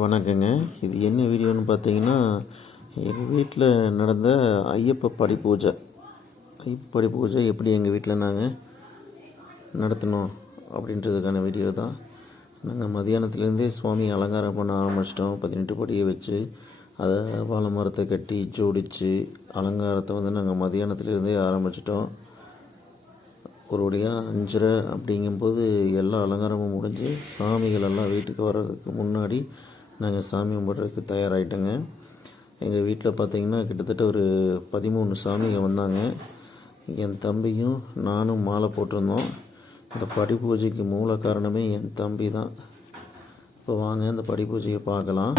வணக்கங்க. இது என்ன வீடியோன்னு பார்த்தீங்கன்னா, எங்கள் வீட்டில் நடந்த ஐயப்ப படி பூஜை. படி பூஜை எப்படி எங்கள் வீட்டில் நாங்கள் நடத்தினோம் அப்படின்றதுக்கான வீடியோ தான். நாங்கள் மதியானத்துலேருந்தே சுவாமி அலங்காரம் பண்ண ஆரம்பிச்சிட்டோம். 18 படியை வச்சு அதை வாழை மரத்தை கட்டி ஜோடித்து அலங்காரத்தை நாங்கள் மதியானத்துலேருந்தே ஆரம்பிச்சிட்டோம். ஒரு வழியாக 5:30 அப்படிங்கும்போது எல்லா அலங்காரமும் முடிஞ்சு சாமிகள் எல்லாம் வீட்டுக்கு வர்றதுக்கு முன்னாடி நாங்கள் சாமி கும்பிட்றதுக்கு தயாராகிட்டோங்க. எங்கள் வீட்டில் பார்த்திங்கன்னா கிட்டத்தட்ட ஒரு 13 சாமிகள் வந்தாங்க. என் தம்பியும் நானும் மாலை போட்டிருந்தோம். இந்த படி பூஜைக்கு மூல காரணமே என் தம்பி தான். இப்போ வாங்க இந்த படி பூஜையை பார்க்கலாம்.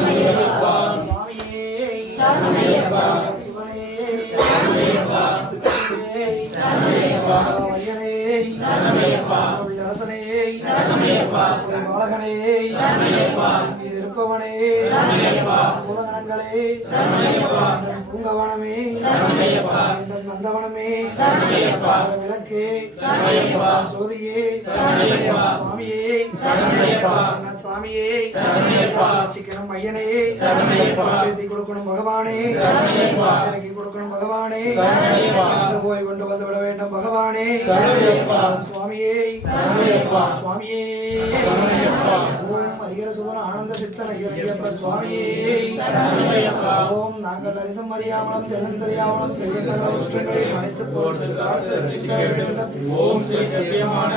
பூங்கவனமே நந்தவனமே விளக்கே சோதியே சுவாமியே சாமியே சிக்கனம் ஐயனே கொடுக்கணும் பகவானே இறக்கி கொடுக்கணும் பகவானே போய் கொண்டு வந்து விட வேண்டும் பகவானே சுவாமியே சுவாமியே ஓம் ஹரிஹர சுதன ஆனந்த சித்தன் ஐயப்ப சுவாமியே ஓம் நாங்கள் அறிந்தும் அறியாமலும் தெரியாமலும் செய்ய சகல குற்றங்களை மன்னித்து போட்டு காத்து ரட்சிக்க வேண்டும். ஓம் ஸ்ரீ சத்தியமான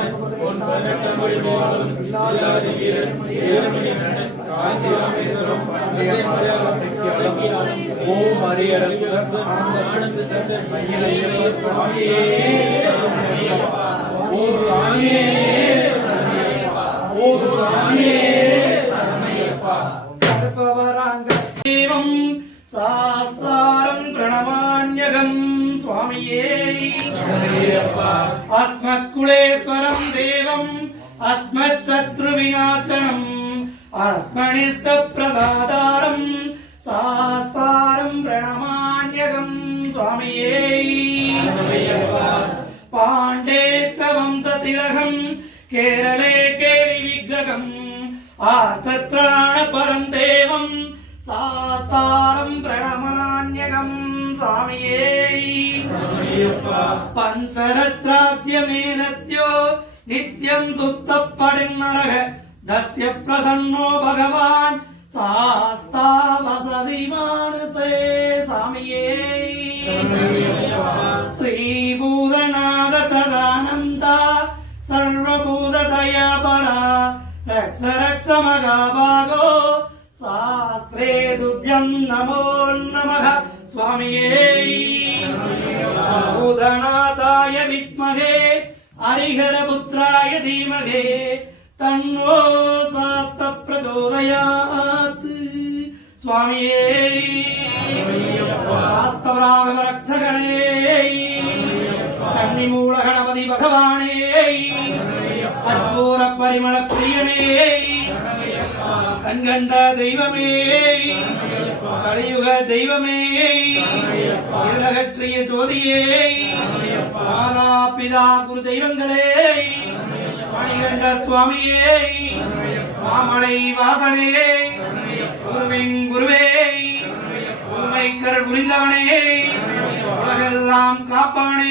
ஓம் ஹரிஹர சுதன ஆனந்த சித்தன் ஐயப்ப சுவாமியே ஓம் சுவாமியே தேவம் சாஸ்தாரம் பிரணமான்யகம் சுவாமியே அஸ்மத்குலேஸ்வரம் தேவம் அஸ்மத்சத்ரு விநாசனம் அஸ்மனிஷ்ட பிரதாதாரம் சாஸ்தாரம் பிரணமான்யகம் சுவாமியே பாண்டேச்சவம் சதிலகம் கேரளே கேலி விக்கிரகம் ஆர்த்தத்ராண பரம் தேவம் சாஸ்தாரம் பிரணமான்யகம் சுவாமியே பஞ்சரத்ராத்யமேதத்யோ நித்யம் சுத்தப்படும் நரக தஸ்ய பிரசன்னோ பகவான் சாஸ்தா வசதி மானசே சாமியே ஸ்ரீபூதநாத சதானந்தா சர்வபூததயாபரா ரக்ஷ ரக்ஷ மகாபாகோ சாஸ்திரே துப்யம் நமோ நமः சுவாமியே பூதநாதாய வித்மஹே ஹரிஹரபுத்ராய தீமஹே தன்னோ சாஸ்த பிரச்சோதயாத் சுவாமியே சாஸ்தவராகவ ரக்ஷகணே கன்னிமூல கணபதி பகவானே கற்பூர பரிமள பிரியனே கண்கண்ட தெய்வமே கலியுக தெய்வமே இருளகற்றிய ஜோதியே மாதா பிதா குரு தெய்வங்களே மணிகண்ட சுவாமியே மாமலை வாசனே குருவின் குருவே உண்மைக்கர் புரிந்தவனே உலகெல்லாம் காப்பானே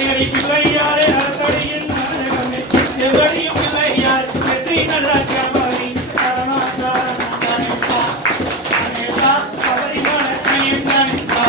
அணையடி பிள்ளையாரே அரசடியின் மனகமே எவடியும் பிள்ளையார் வெற்றி நல்ல கபடி சரணா சரணா கணேசா சபரிமலை ஐயன் கணேசா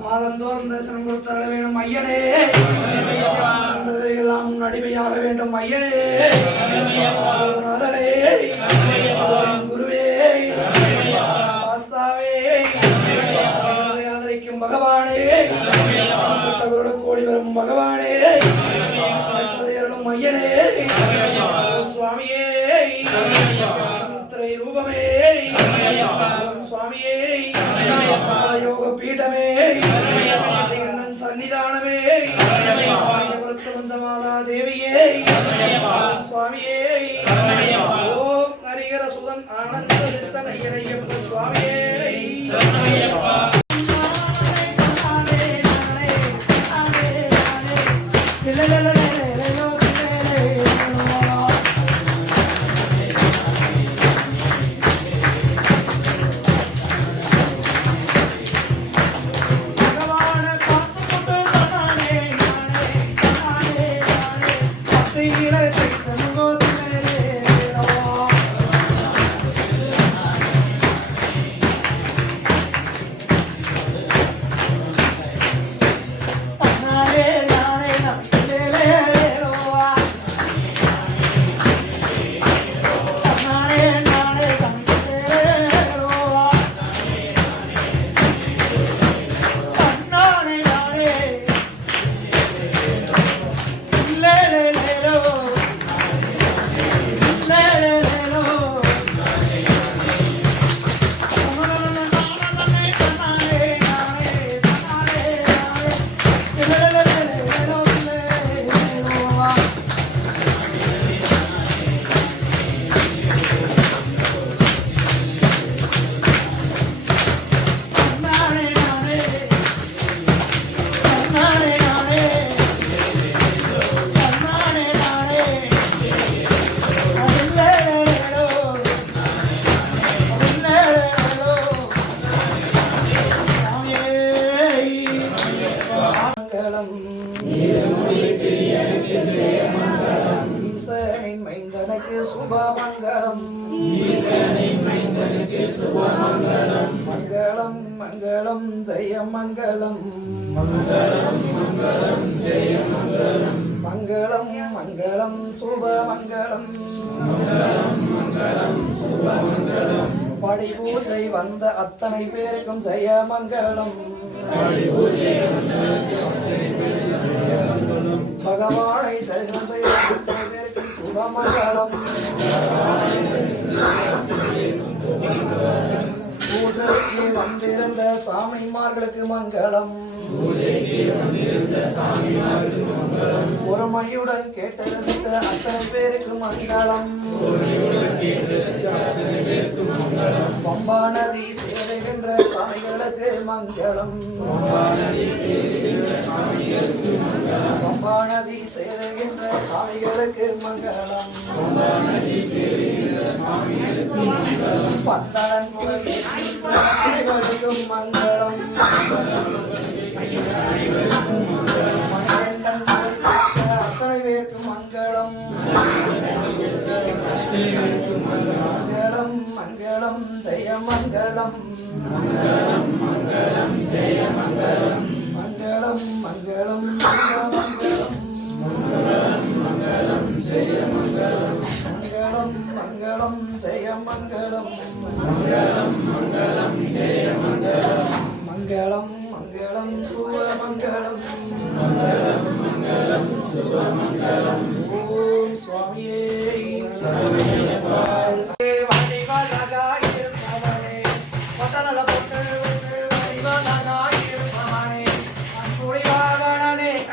மாதந்தோறும் தரிசனம் கொடுத்தருள வேண்டும் ஐயனே சந்ததிகளெல்லாம் அடிமையாக வேண்டும் ஐயனே நாதனே குருவே சாஸ்தாவே ஆதரிக்கும் பகவானே கோடி வரும் பகவானே ஐயனே சுவாமியே ரூபமே சுவாமியே யோக பீఠமே சன்னிதானமே பஞ்சமாதா தேவியே சுவாமியே ஓம் ஹரிஹர சுதன் ஆனந்த சித்தன் ஐயனையப்ப சுவாமியே மங்களம் ஈசனின் மைந்தனுக்கு சுபமங்கலம் மங்களம் மங்களம் ஜெய மங்களம் மங்களம் மங்களம் சுபமங்கலம் படி பூஜை வந்த அத்தனை பேருக்கும் ஜெய மங்களம் பகவானை தரிசனம் செய்ய அத்தனை பேருக்கும் சுபமங்கலம் பூஜைக்கு வந்திருந்த சாமிமார்களுக்கு மங்களம் ஒருமையுடன் கேட்டு ரசித்த அத்தனை பேருக்கு மங்களம் பம்பா நதி சேருகின்ற சாமிகளுக்கு மங்களம் பம்பா நதி சேருகின்ற சாமிகளுக்கு மங்களம் பந்தளன் அனைவருக்கும் மங்களம் அத்தனை பேருக்கு மங்களம் மங்களம் மங்களம் ஜெய மங்களம் மங்களம் மங்களம் மங்களம் மங்களம் ஜெய மங்களம் மங்களம் ஜெய மங்களம் மங்களம் மங்களம் சுபமங்கலம் ஓம் சுவாமியே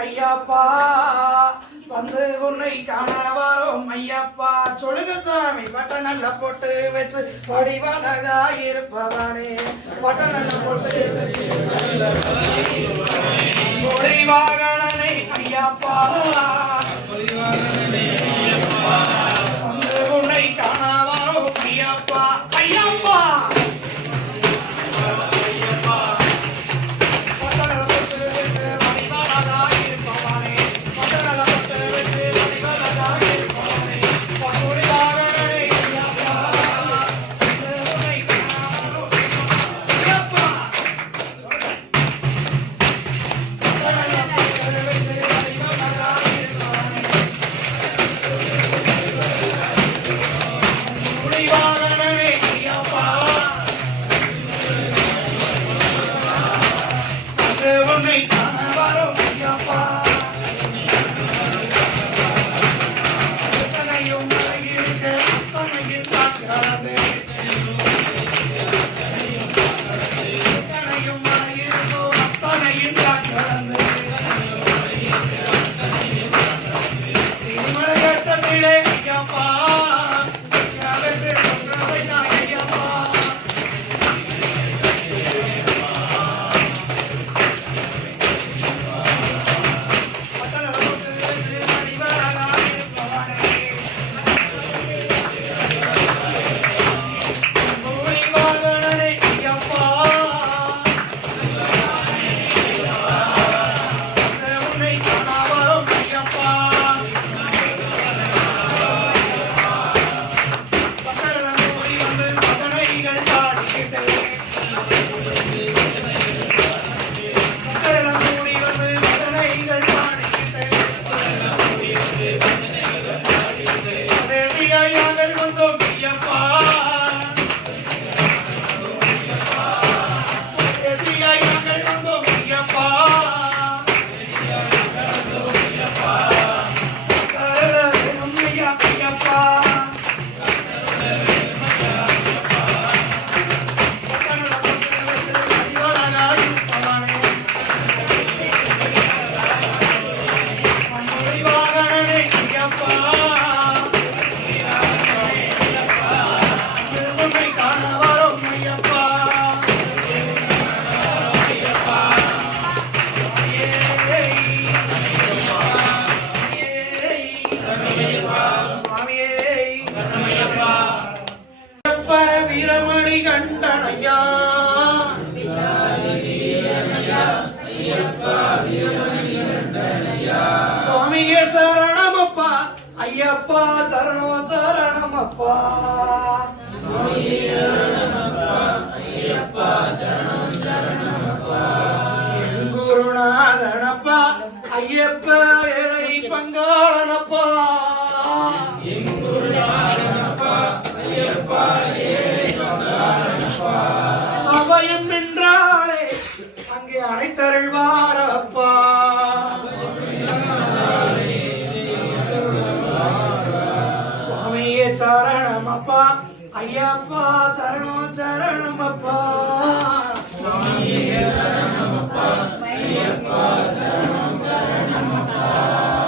ஐயப்பா வந்து உன்னை காண வரோம் ஐயப்பா சொல்லுங்க சாமி பட்டணல்ல போட்டு வச்சு வடிவழகா இருப்பவனே பட்டணல்ல போட்டு வச்சு வாகனனை ஐயப்பா வந்து உன்னை காண வரோம் ஐயப்பா ஐயப்பா ஐயப்பா சரணம் சரணமப்பா என் குருநாதனப்பா ஐயப்ப ஏழை பங்காளனப்பா அபயம் என்றாலே அங்கே அனைத்தருள்வாரப்பா சுவாமியே சரணமப்பா ஐயப்பா சரணம் சரணமப்பா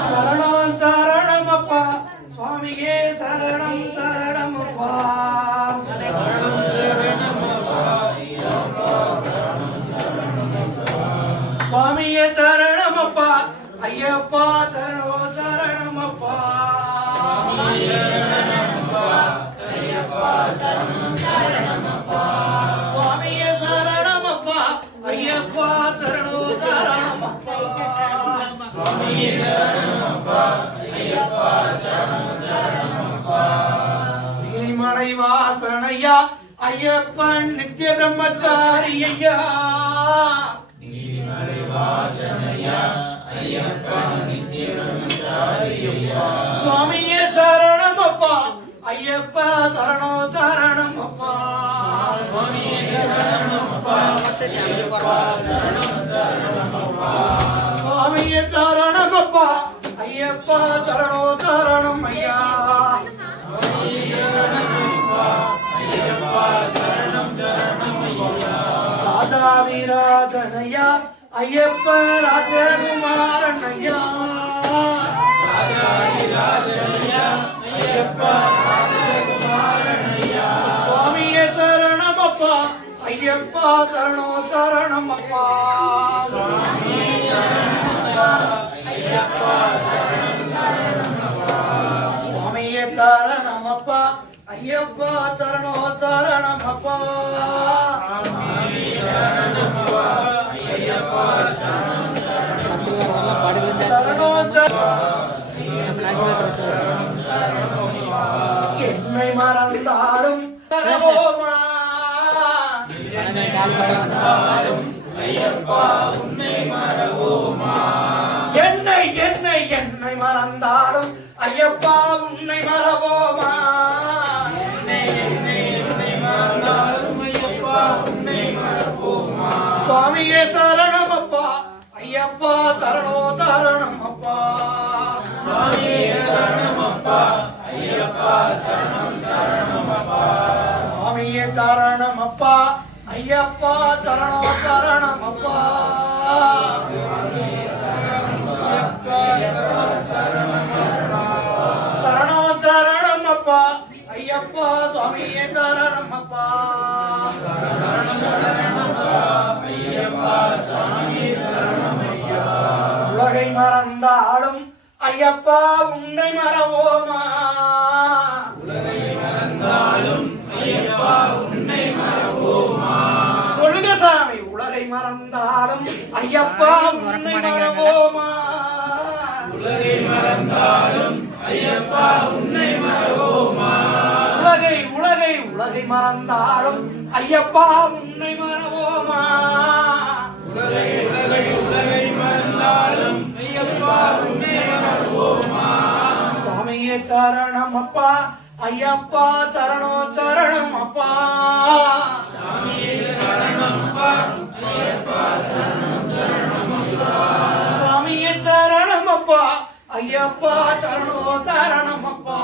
சரணம் சரணமப்பா சுவாமியே சரணம் சரணமப்பா சுவாமியே சரணமப்பா ஐயப்பா சரணம் சரணமப்பா சுவாமியே சரணமப்பா ஐயப்பா சரணம் சரணமப்பா நீலிமலை வாசனையா ஐயப்பன் நித்திய பிரம்மச்சாரி ஐயா சுவாமியே சரணமப்பா ஐயப்பா சரணம் சரணமப்பா சுவாமியே சரணமப்பா ஐயப்பா சரணம் சரணம் ஐயா ராஜாவிராஜனையா ஐயப்ப ராஜகுமாரன் ஐயா சுவாமியே சரணமப்பா ஐயப்பா சரணம் சரணமப்பா சுவாமியே சரணமப்பா ஐயப்பா சரணம் சரணமப்பா என்னை மறந்தாலும் தரவோமா என்னை என்னை என்னை மறந்தாலும் ஐயப்பா உன்னை மறவோமா சுவாமியே சரணமப்பா ஐயப்பா சரணோ சரணமப்பா சுவாமியே சரணமப்பா ஐயப்பா சரணோ சரணமப்பா சரணோ சரணமப்பா ஐயப்பா சுவாமியே சரணமப்பா உலகை மறந்தாலும் ஐயப்பா உன்னை மறவோமா சொல்லுங்க சாமி உலகை மறந்தாலும் ஐயப்பா உன்னை மறவோமா உலகை உலகை உலகை மறந்தாலும் ஐயப்பா உன்னை மறவோமா சுவாமியே சரணமப்பா ஐயப்பா சரணோ சரணமப்பா சுவாமியே சரணமப்பா ஐயப்பா சரணோ சரணமப்பா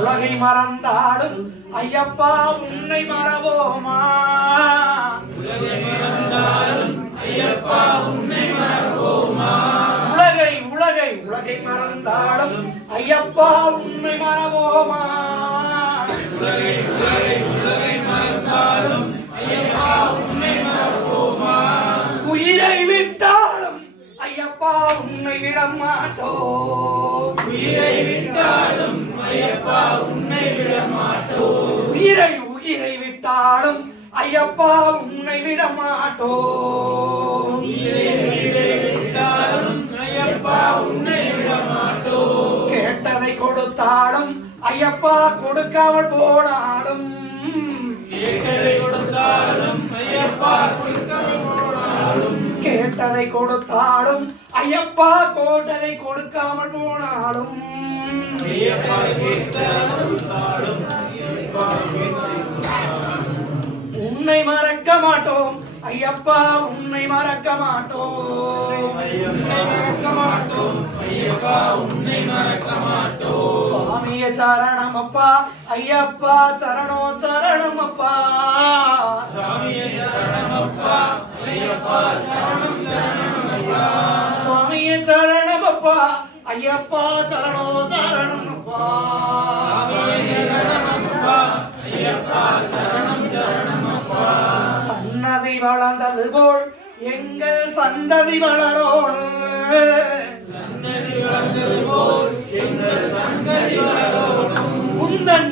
உலகை மறந்தாலும் ஐயப்பா உன்னை மறவோமா உலகை உலகை உலகை மறந்தாலும் ஐயப்பா உன்னை மறவோமா உயிரை விட்டாலும் ஐயப்பா உன்னை விட மாட்டோம் உயிரை உயிரை விட்டாலும் ஐயப்பா உன்னை விட மாட்டோம். கேட்டதை கொடுத்தாலும் ஐயப்பா கொடுக்காமல் போனாலும் கேட்டதை கொடுத்தாலும் ஐயப்பா கோட்டதை கொடுக்காமல் போனாலும் உன்னை மறக்க மாட்டோம் ஐயப்பா, உன்னை மறக்க மாட்டோம். சுவாமிய சரணமப்பா ஐயப்பா, சரணோ சரணமப்பா. சுவாமிய சரணமப்பா ஐயப்பா, சரணோ சரணமப்பா. சன்னதி வளர்ந்தது போல் எங்கள் சந்ததி வளரோடு. முந்தன்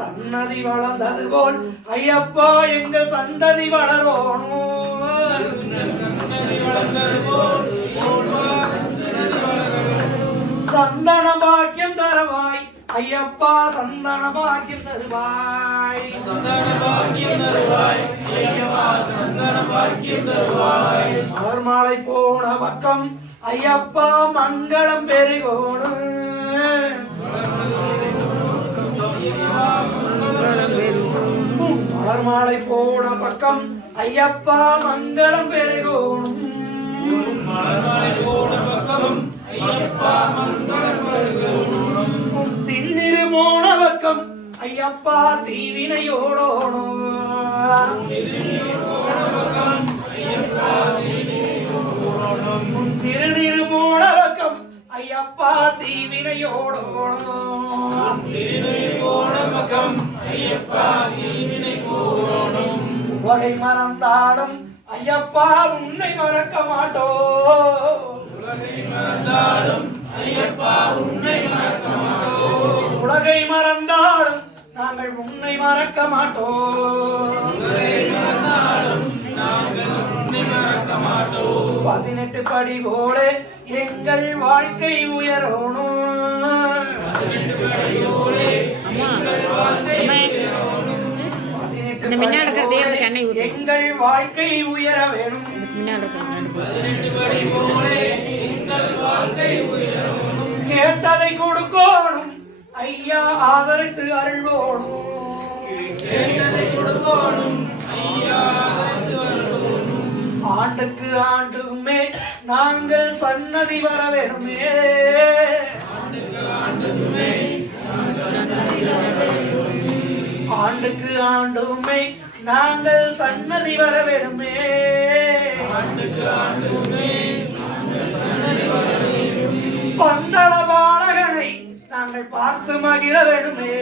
சன்னதி வளர்ந்தது போல் ஐயப்பா எங்கள் சந்ததி வளரோணும். சந்தன பாக்கியம் தருவாய் ஐயப்பா, சந்தன பாக்கியம் தருவாய். மலர்மாலை போன பக்கம் ஐயப்பா மங்களம் பெருகோடு. மலர்மாலை போன பக்கம் ஐயப்பா மங்களம் பெருகோடும். திண்ணிரு போன பக்கம் ஐயப்பா தீவினையோடோடும். திருநீரு போன பக்கம் ஐயப்பா தீவினையோடோடும். உலகை மறந்தாலும் ஐயப்பா உன்னை மறக்க மாட்டோம். உலகை மறந்தாலும் நாங்கள் உன்னை மறக்க மாட்டோம். 18 படி போல எங்கள் வாழ்க்கை உயரணும். எங்கள் வாழ்க்கை உயர வேணும். கேட்டதை கொடுக்கணும் ஐயா, ஆதரித்து அருள்வோணும். ஆண்டுக்கு ஆண்டுமே நாங்கள் சன்னதி வர வேணுமே. ஆண்டுக்கு ஆண்டுமே நாங்கள் சன்னதி வர வேணுமே. பந்தள பாலகனை நாங்கள் பார்த்து மகிழ வேணுமே.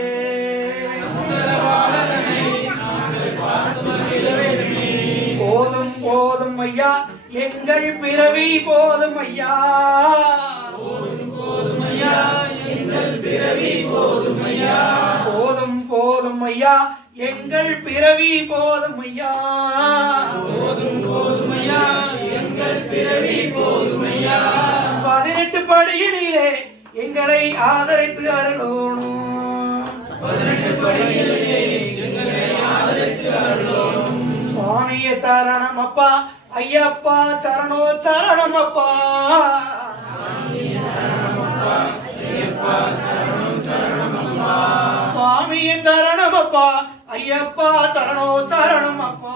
போதும் போதும் ஐயா எங்கள் பிறவி போதும் ஐயா. போதும் போதும் ஐயா எங்கள் பிறவி போதும் ஐயா. எங்கள் பிறவி போதும் ஐயா. 18 படியிலே எங்களை ஆதரித்து அருளோணும். சுவாமிய சரணமப்பா ஐயப்பா, சரணோ சரணமப்பா. சுவாமிய சரணமப்பா ஐயப்பா, சரணோ சரணமப்பா.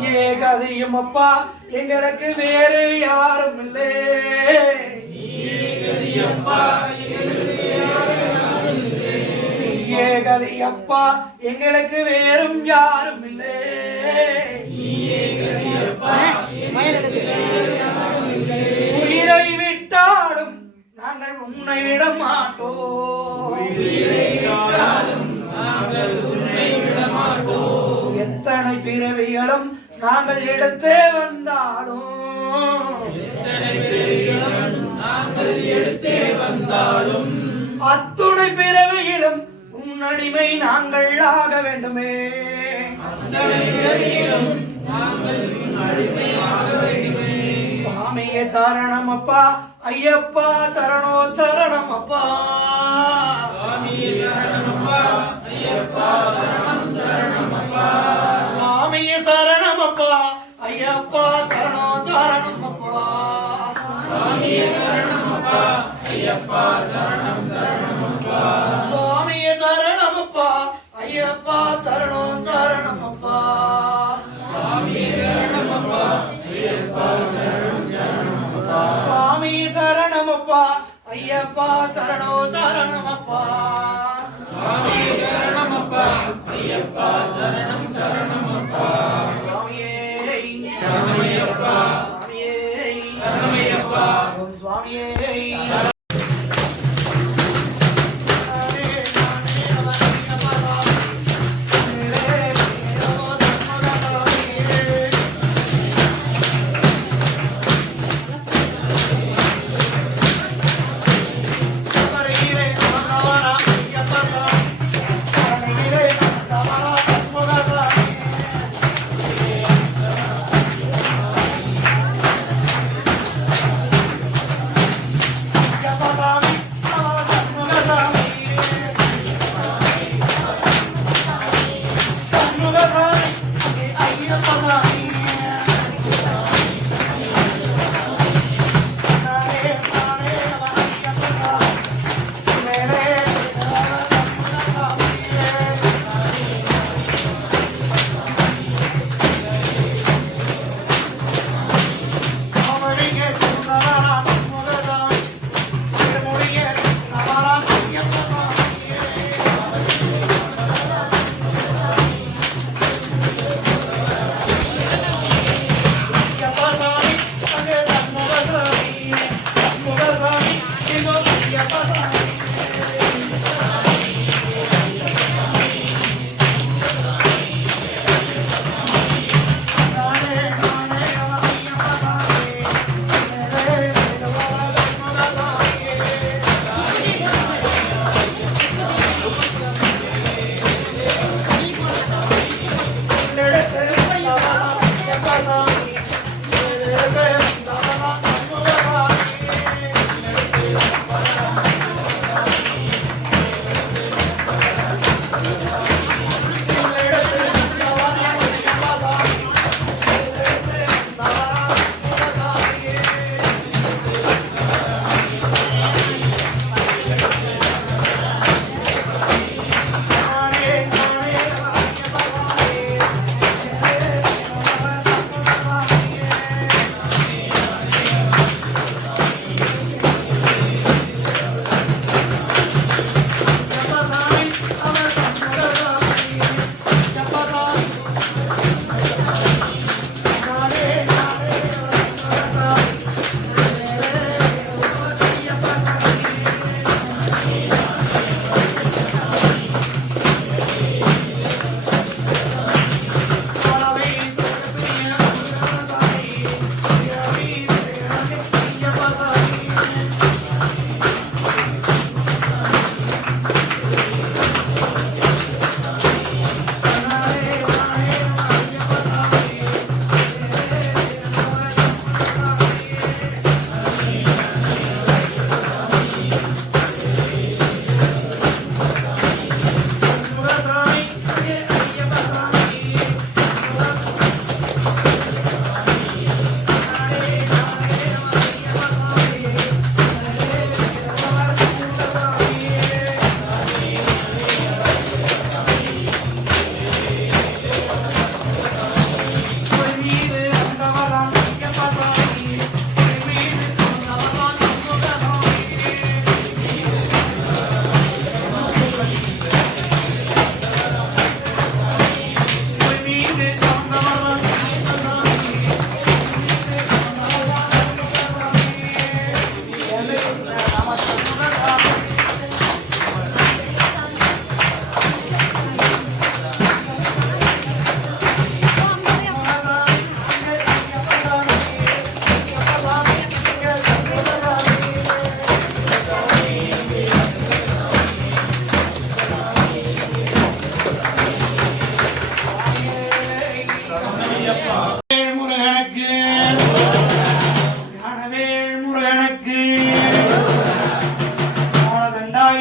நீயே கதியுமப்பா, எங்களுக்கு வேறு யாரும் இல்லை. நீயே கதியப்பா, எங்களுக்கு வேறும் யாரும் இல்லை. உயிரை விட்டாலும் நாங்கள் உன்னை விட மாட்டோம். எத்தனை பிறவிகளும் நாங்கள் எடுத்தே வந்தாலும் அத்துணை அத்தனை பிறவியிலும் உன் அடிமை நாங்கள் ஆக வேண்டுமே. சுவாமியே சரணம் அப்பா ஐயப்பா சரணோ சரணம் அப்பா. சுவாமியே சரணம் அப்பா ஐயப்பா சரணோ சரணம் அப்பா. சுவாமியே சரணம் அப்பா ஐயப்பா சரணோ சரணம் அப்பா. சுவாமி சரணம் அப்பா ஐயப்பா சரணோ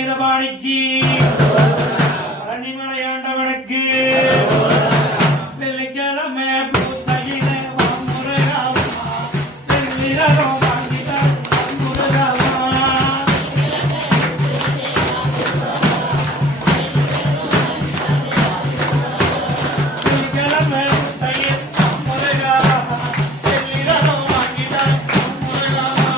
ஆயுதபாணிக்கு பழனிமலையாண்டவனுக்கு வெள்ளிக்கிழமை பூத்தையில முருகாமா வெள்ளிரதம் வாங்கிட்டார் முருகாமா வெள்ளிக்கிழமை பூத்தையில் முருகாமா வெள்ளிரதம் வாங்கிட்டார் முருகாமா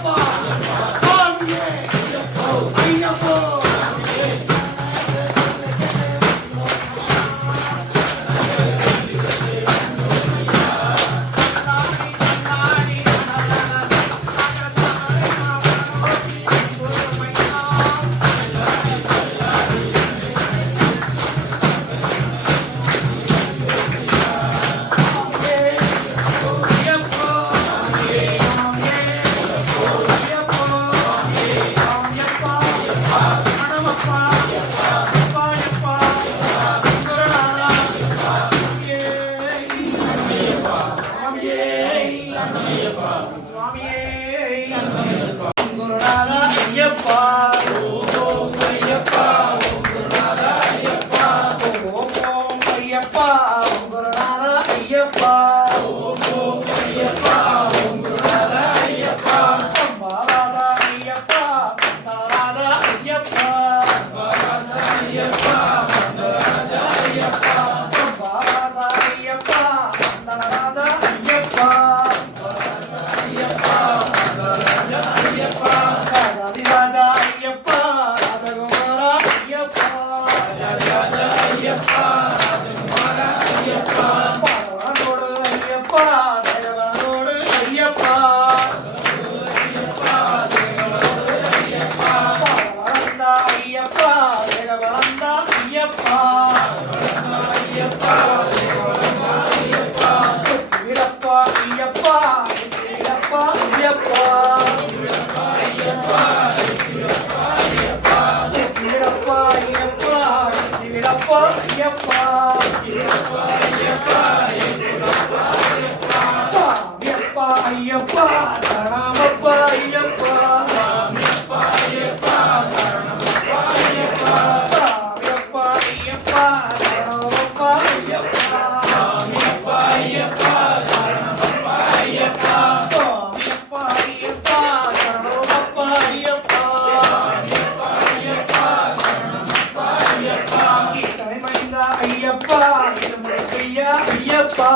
ஐயப்பா சுவாமியே ஐயப்போ ஐயப்பா சரணமப்பா ஐயப்பா சாமியப்பா ஐயப்பா சரணமப்பா ஐயப்பா சாமியப்பா ஐயப்பா சரணமப்பா ஐயப்பா சாமியப்பா ஐயப்பா சரணமப்பா ஐயப்பா சாமியப்பா ஐயப்பா சரணமப்பா ஐயப்பா சாமியப்பா ஐயப்பா சரணமப்பா ஐயப்பா ஈசனை மனிதா ஐயப்பா இருமுடியா ஐயப்பா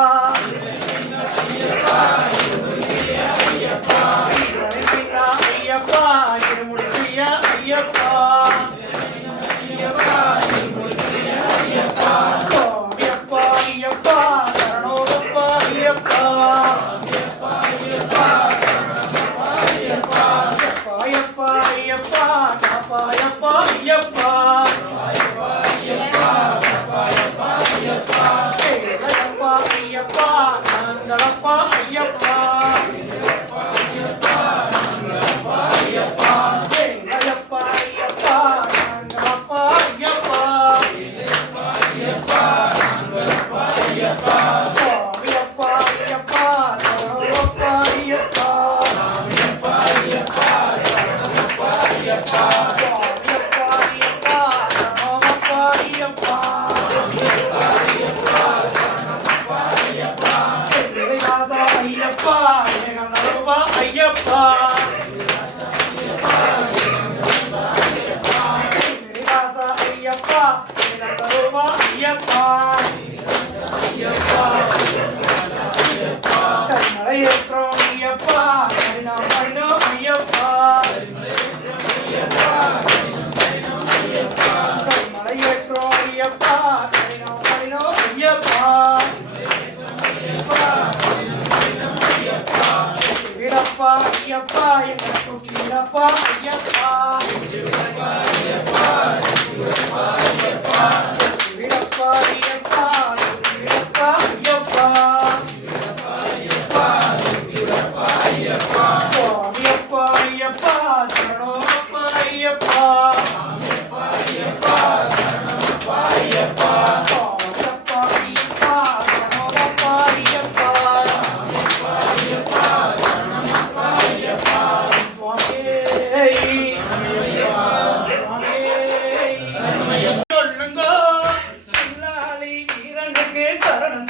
சரணம்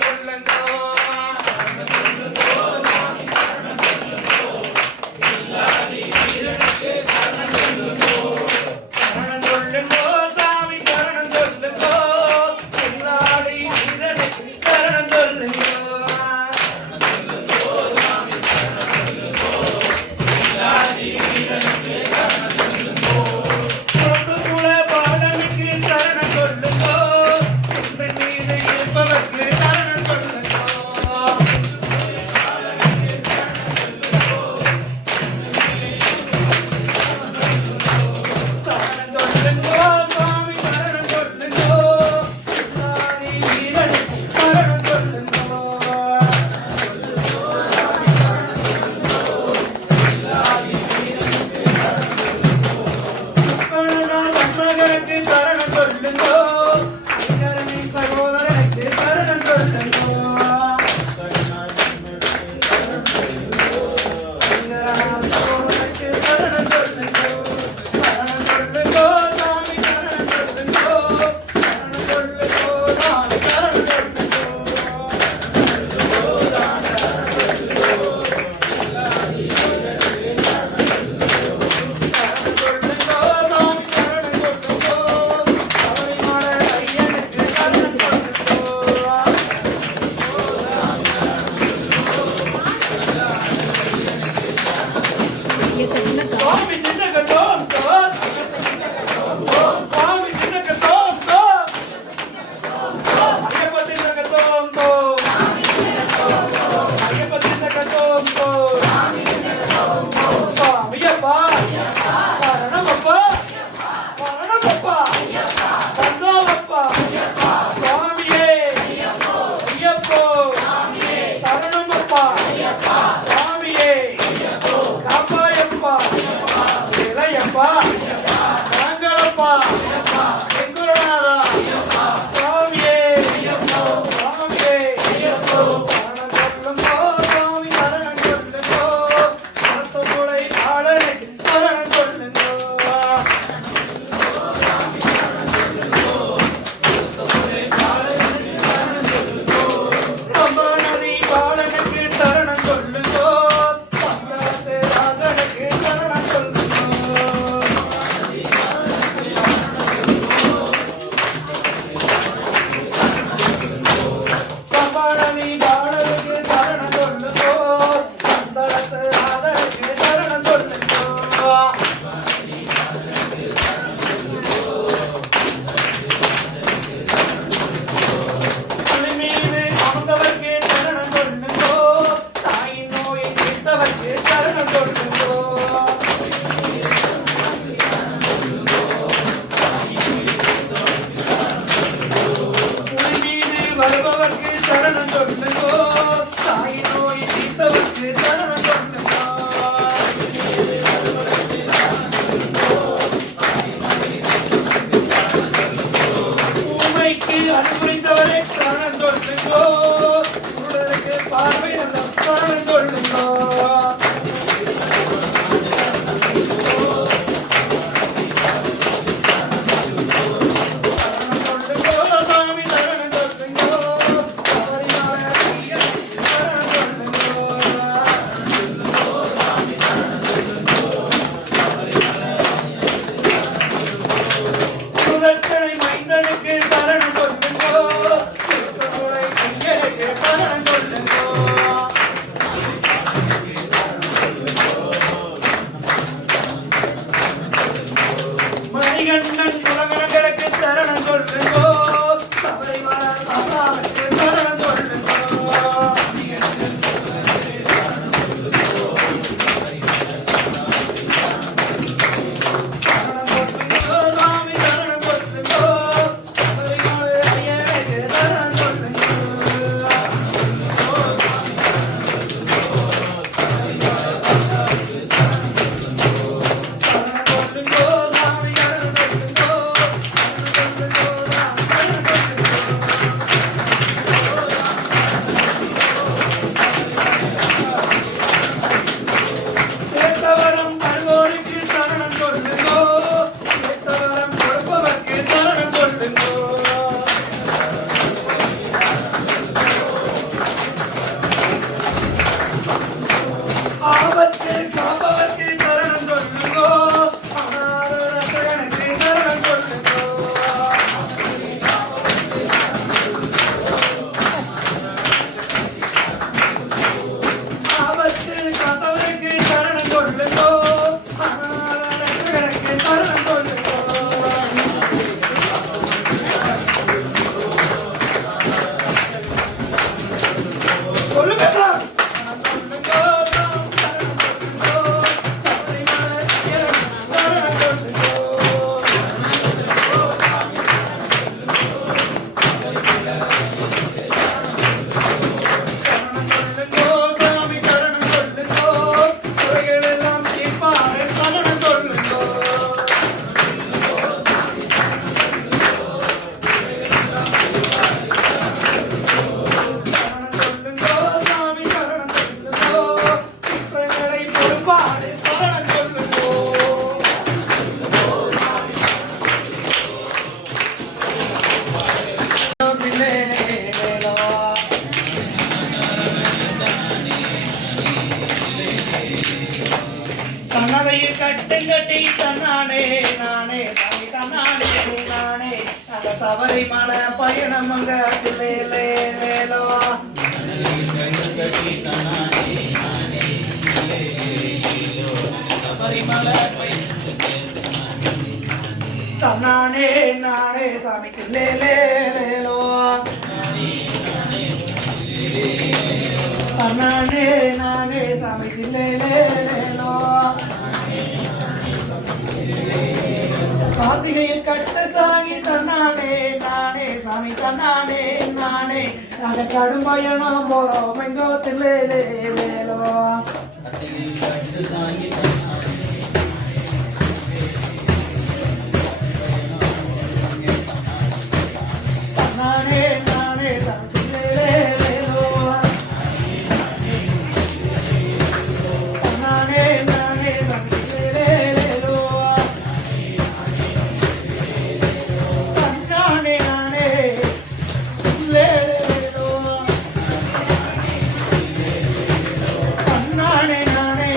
சுவாமி சின்ன கட்டோம் சுவாமி சின்ன கட்டோம் ஐயப்ப சின்ன கட்டோம் ஐயப்ப சின்ன கட்டோம் ஐயப்பா சரணமப்பா சரணமப்பா சரணமப்பா சுவாமியே ஐயப்போ சரணமப்பா சுவாமியே காப்பாயப்பா இளையப்பா நாங்களப்பா எங்குருநாதா சுவாமியே சுவாமியே சரணம் கொள்ளுங்கோ சுவாமி சரணம் கொள்ளுங்கோ சரணத்துறை ஆளனுக்கு சரணம் கொள்ளுங்கோ பம்பாநதி பாலனுக்கு சரணம் கொள்ளுங்கோ பந்தாத்து ராஜனுக்கு சரணம் கொள்ளுங்கோ பம்பாநதி பாலனுக்கு சரணம் கொள்ளுங்கோ பந்தாத்து ராஜனுக்கு சரணம் கொள்ளுங்கோ மீது அமர்ந்தவர்க்கு சரணம் கொள்ளுங்கோ தாயின் நோயை தீர்த்தவர்க்கு சரணம் கொள்ளுங்கோ புலி மீது வருபவர்க்கு சரணம் கொள்ளுங்கோ தாயின் நோயை தீர்த்தவர்க்கு சரணம் கொள்ளுங்கோ ஊமைக்கு அனுமதித்தவரை சரணம் சொல்லுங்கோ உடலுக்கு பார்வை அந்த சரணம் சொல்லுங்கோ சரணம் சொல்லுங்கோ சாமி சரணம் சொல்லுங்கோ சபரிமலை ஐயனுக்கு சரணம் சொல்லுங்கோ சுதர்சனை மைந்தனுக்கு சரணம் சொல்லுங்கோ திருத்தமுறை ஐயனுக்கு சரணம் சொல்லுங்கோ மணிகண்டன் சுரகணங்களுக்கு சரணம் சொல்லுங்கோ சபரிமலை சாஸ்தாவுக்கு சரணம் சொல்லுங்கோ சரணம் சொல்லுங்கோ சாமி சரணம் சொல்லுங்கோ சபரிமலை ஐயனுக்கு சரணம் சொல்லுங்கோ சரணம் சொல்லுங்கோ சாமி சரணம் சொல்லுங்கோ சரணம் சொல்லுங்கோ சாமி சரணம் சொல்லுங்கோ கேட்டவரம் தருவோருக்கு சரணம் சொல்லுங்கோ கேட்டவரம் கொடுப்பவர்க்கு சரணம் சொல்லுங்கோ ஆபத்து காப்பவர்க்கு சரணம் சொல்லுங்கோ அனாத ரசகனுக்கு சரணம் சொல்லுங்கோ ஆபத்து காப்பவர்க்கு சரணம் சொல்லுங்கோ அனாத ரசகனுக்கு சரணம் சொல்லுங்கோ சொல்லுங்க சார் சொல்லுங்கோ சரணம் சொல்லுங்கோ சபரிமலை ஐயனுக்கு சரணம் சொல்லுங்கோ சரணம் சொல்லுங்கோ சாமி சரணம் சொல்லுங்கோ குறைகள் எல்லாம் தீர்ப்பாரே சரணம் சொல்லுங்கோ சரணம் சொல்லுங்கோ சாமி சரணம் சொல்லுங்கோ குறைகளை பொறுப்பாரே சரணம் சொல்லுங்கோ சன்னதையில் கட்டுங்கட்டி தன்னானே நானே சாமி தன்னானே நானே அந்த சபரிமலை பயணம் அங்க லேலே லேலோ கட்டி தன்னானே நானே தன்னானே நானே சாமிக்கு லேலேலோ தன்னானே நானே சாமிக்கு லேலேலோ கார்த்திகையில் கட்டு தாங்கி தன்னானே நானே சாமி தன்னானே நானே நாங்க கடுமையனும் போறோம் எங்கோ தில்லேலேலோ நானே நானே தந்திலேலோ நானே நானே தந்திலேலோ நானே நானே லேலோ நானே நானே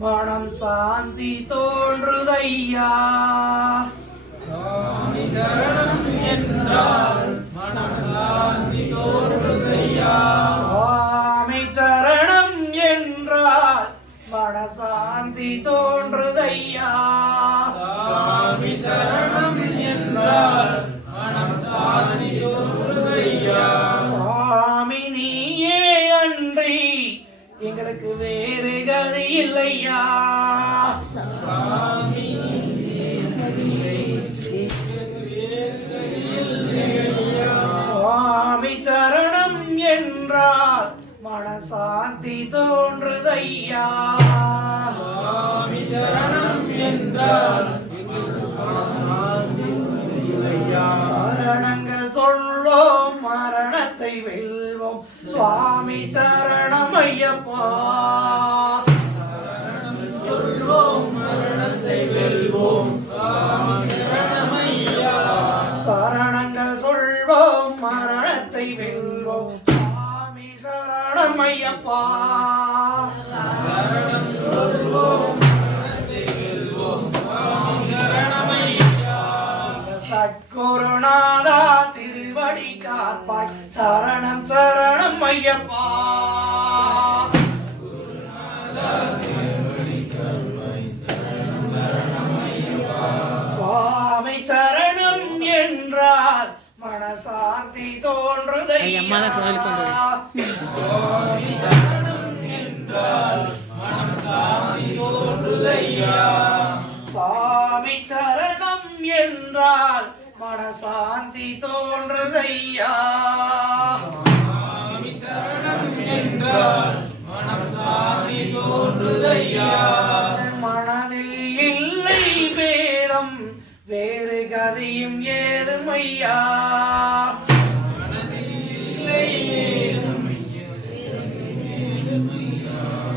மனம் சாந்தி தோன்றுதையா. சுவாமி சரணம் என்றால் மனம் சாந்தி தோன்றுதையா. சுவாமி சரணம் என்றால் மனசாந்தி தோன்றுதையா. சுவாமி சரணம் என்றால் மனம் சாந்தி தோன்றுதையா. சுவாமி நீயே அன்றி எங்களுக்கு வேறு கதி இல்லையா. சுவாமி சுவாமி சரணம் என்றால் மனசாந்தி தோன்றுதையா. சுவாமி சரணம் என்றால் சரணங்கள் சொல்வோம் மரணத்தை வெல்வோம். சுவாமி சரணம் ஐயப்பா. சொல்வோம் மரணத்தை வெல்வோம். சுவாமி சரணமையா. சரணங்கள் சொல்வோம் மரணத்தை வெல்வோம். சுவாமி சரணம் ஐயப்பா. சரணம் சொல்வோம் மரணத்தை வெல்வோம். சுவாமி சரணமையா. சத்குருநாதா திருவடி காப்பாய். சரணம் சரணம் ஐயப்பா. சுவாமி சரணம் என்றால் மனசாந்தி தோன்றுதையா. சுவாமி சரணம் என்றால் மனம் சாந்தி தோன்றுதையா. சுவாமி சரணம் என்றால் மனசாந்தி தோன்றுதையா. சுவாமி சரணம் என்றால் மனம் சாந்தி தோன்றுதையா. மனதில் இல்லை பேதம் வேறு கதியும் ஏதுமையா.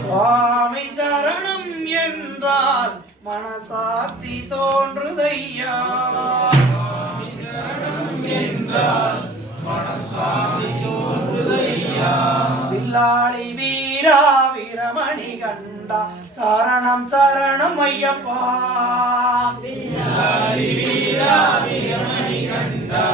சுவாமி சரணம் என்றால் மனசாந்தி தோன்றுதையா. சுவாமி சரணம் என்றால் மனம் சாந்தி தோன்றுதையா. வில்லாளி வீரா வீரமணி கண்டா. சரணம் சரணம் ஐயப்பா. வில்லாளி வீரா வீரமணி கண்டா.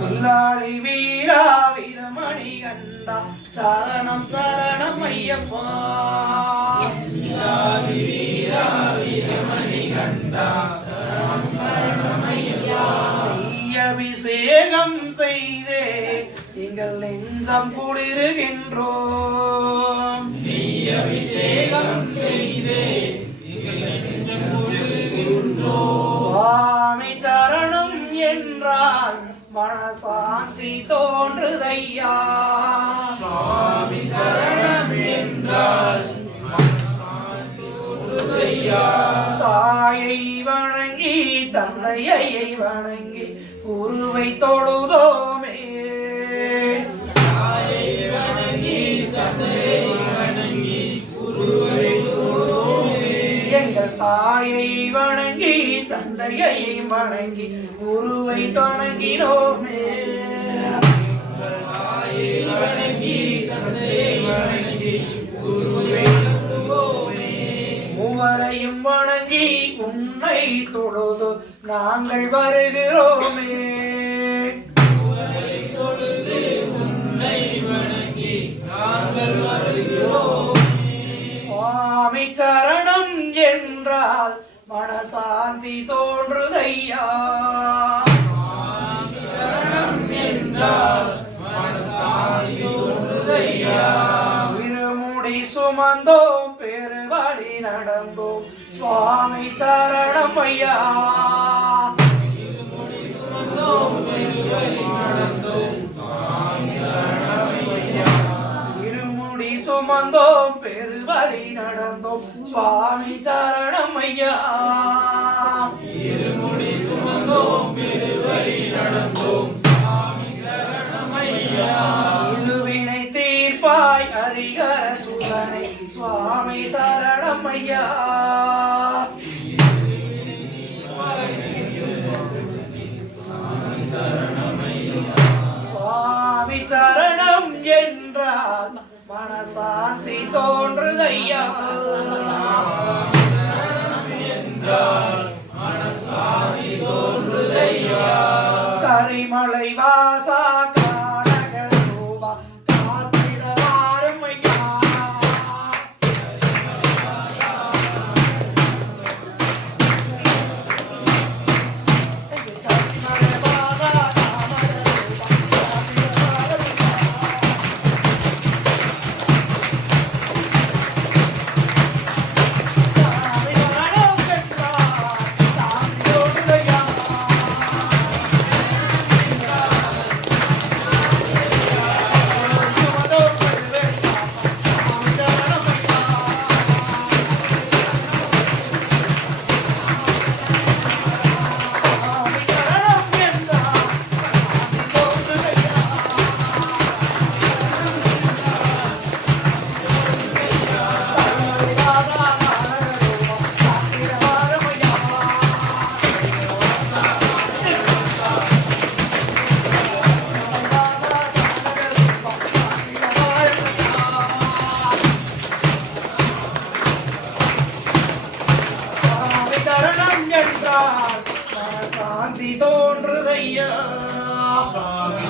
வில்லாளி வீரா வீரமணி கண்டா. சரணம் சரணம் ஐயப்பா. வில்லாளி வீரா வீரமணி கண்டா. சரணம் சரணமையா. அபிஷேகம் செய்தே எங்கள் நெஞ்சம் குளிருகின்றோம். நீ அபிஷேகம் செய்தே எங்கள் நெஞ்சம் குளிர்கின்றோம். சுவாமி சரணம் என்றால் மனசாந்தி தோன்றுதையா. சுவாமி சரணம் என்றால் மனம் சாந்தி தோன்றுதையா. தாயை வணங்கி தந்தையை வணங்கி குருவை தொழுதோமே. தாயை வணங்கி தந்தையை வணங்கி குருவை தொழுதோமே. எங்கள் தாயை வணங்கி தந்தையை வணங்கி குருவை வணங்கினோமே. தாயை வணங்கி தந்தையை வணங்கி குருவை தொழுதோமே. மூவரையும் வணங்கி உன்னை தொழுது நாங்கள் வருகிறோமே. உன்னை தொழுது உன்னை வணங்கி நாங்கள் வருகிறோமே. சுவாமி சரணம் என்றால் மனசாந்தி தோன்றுதையா. சுவாமி சரணம் என்றால் மனம் சாந்தி தோன்றுதையா. இருமுடி சுமந்தோம் பெருவழி நடந்தோம். சுவாமி சரணம் ஐயா. சுமந்தோம் பெருவழி நடந்தோம். சுவாமி சரணமையா. இருமுடி சுமந்தோம் பெருவழி நடந்தோம். சுவாமி சரணம் ஐயா. இருமுடி சுமந்தோம் பெருவழி நடந்தோம். சுவாமி சரணமையா. இருவினை தீர்ப்பாய் ஹரிஹர சுதனை. சுவாமி சரணம் ஐயா. சுவாமி சரணம் என்றால் மனசாந்தி தோன்றுதையா கரிமலை வாசா கானக ரூபா காத்திட வாருமையா கரிமலை வாசா கானக ரூபா சரணம் என்றால் மனசாந்தி தோன்றுதையா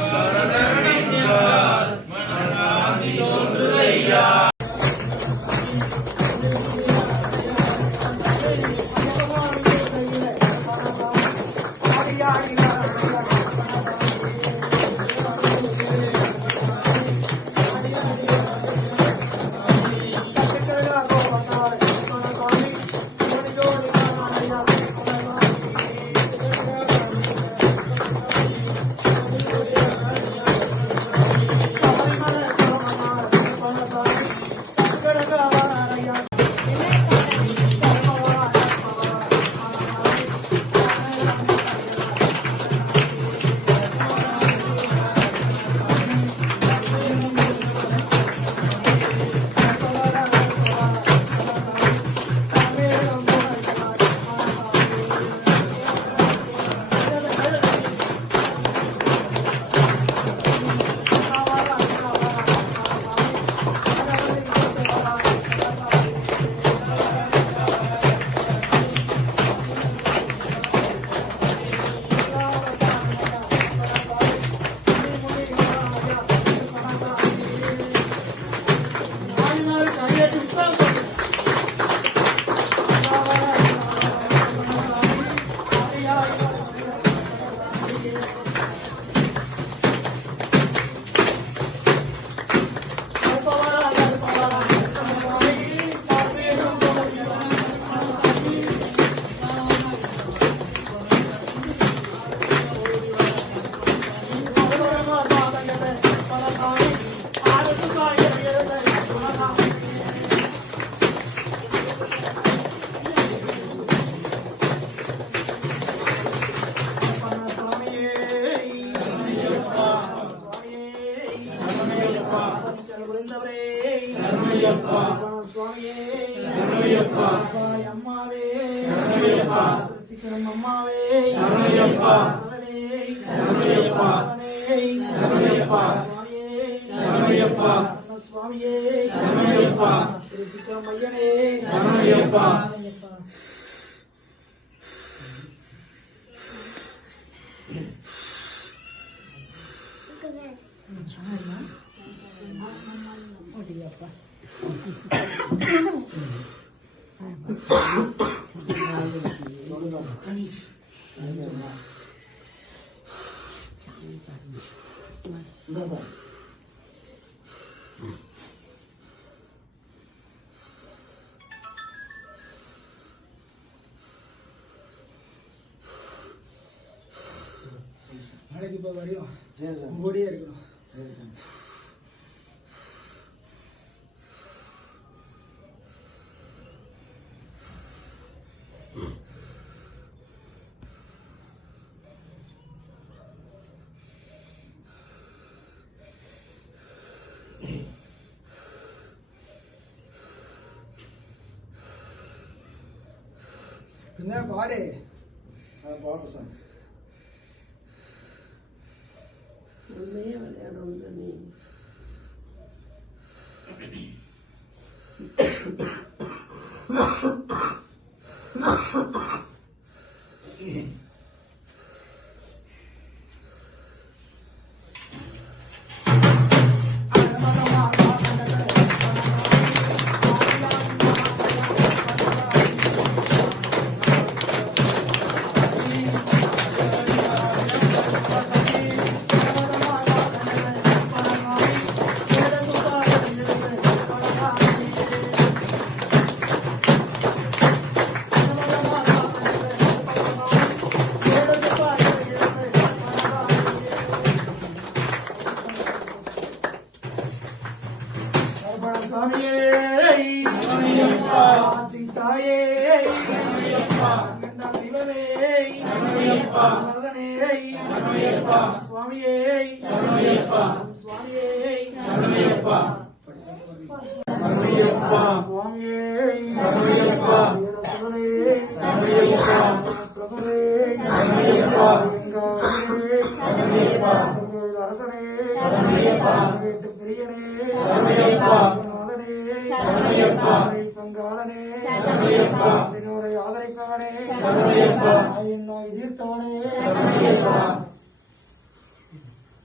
சரணம் என்றால் மனசாந்தி தோன்றுதையா சுவாமியே அம்மாவே அம்மாவே சுவாமியே ஐயனே நாளைக்கு இப்போ வரையும் கூடியே இருக்கணும். சரி சரி. என்ன பாடு பாடு சார் விளையாடும்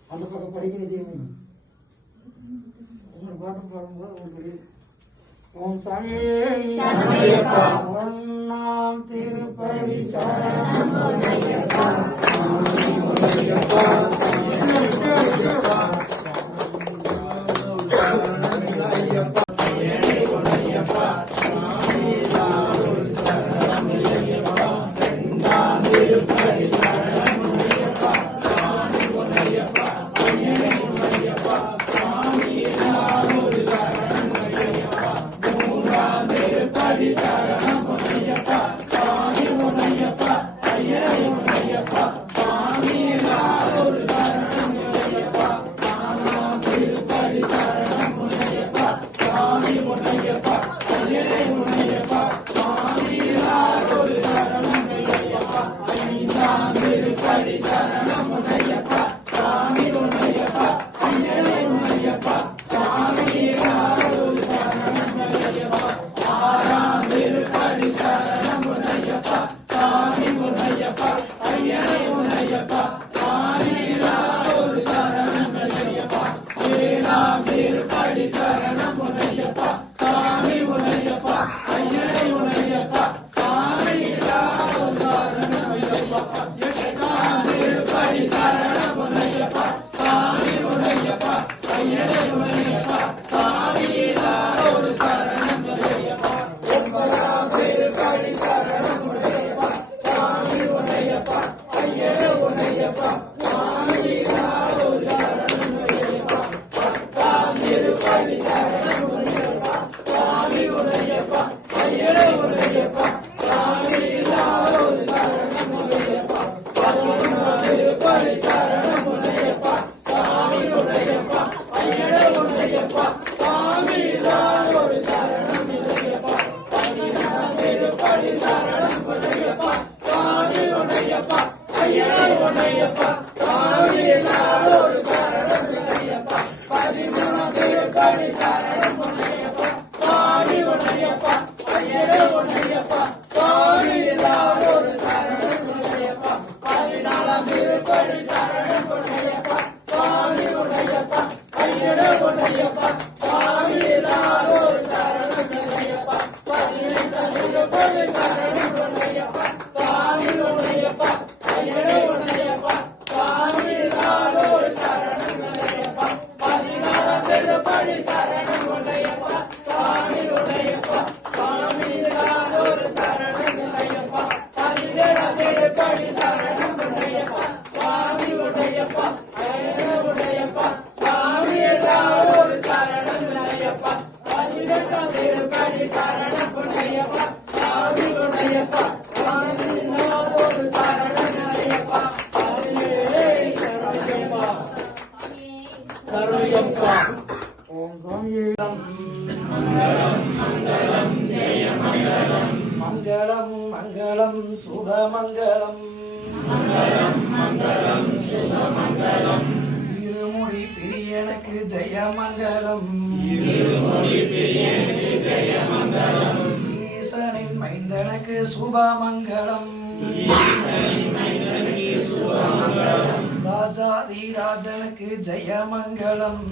அந்த பக்கம் படிக்கிறது உங்க பாட்டு பாடும்போது உங்களுக்கு ஓம் சாமியே ஒன்னாம் திருப்பதி மங்களம் மங்களம் சுபமங்களம் இருமுடி பிரியனுக்கு ஜெயமங்கலம் சுபமங்கலம் ராஜாதி ராஜனுக்கு ஜெயமங்கலம்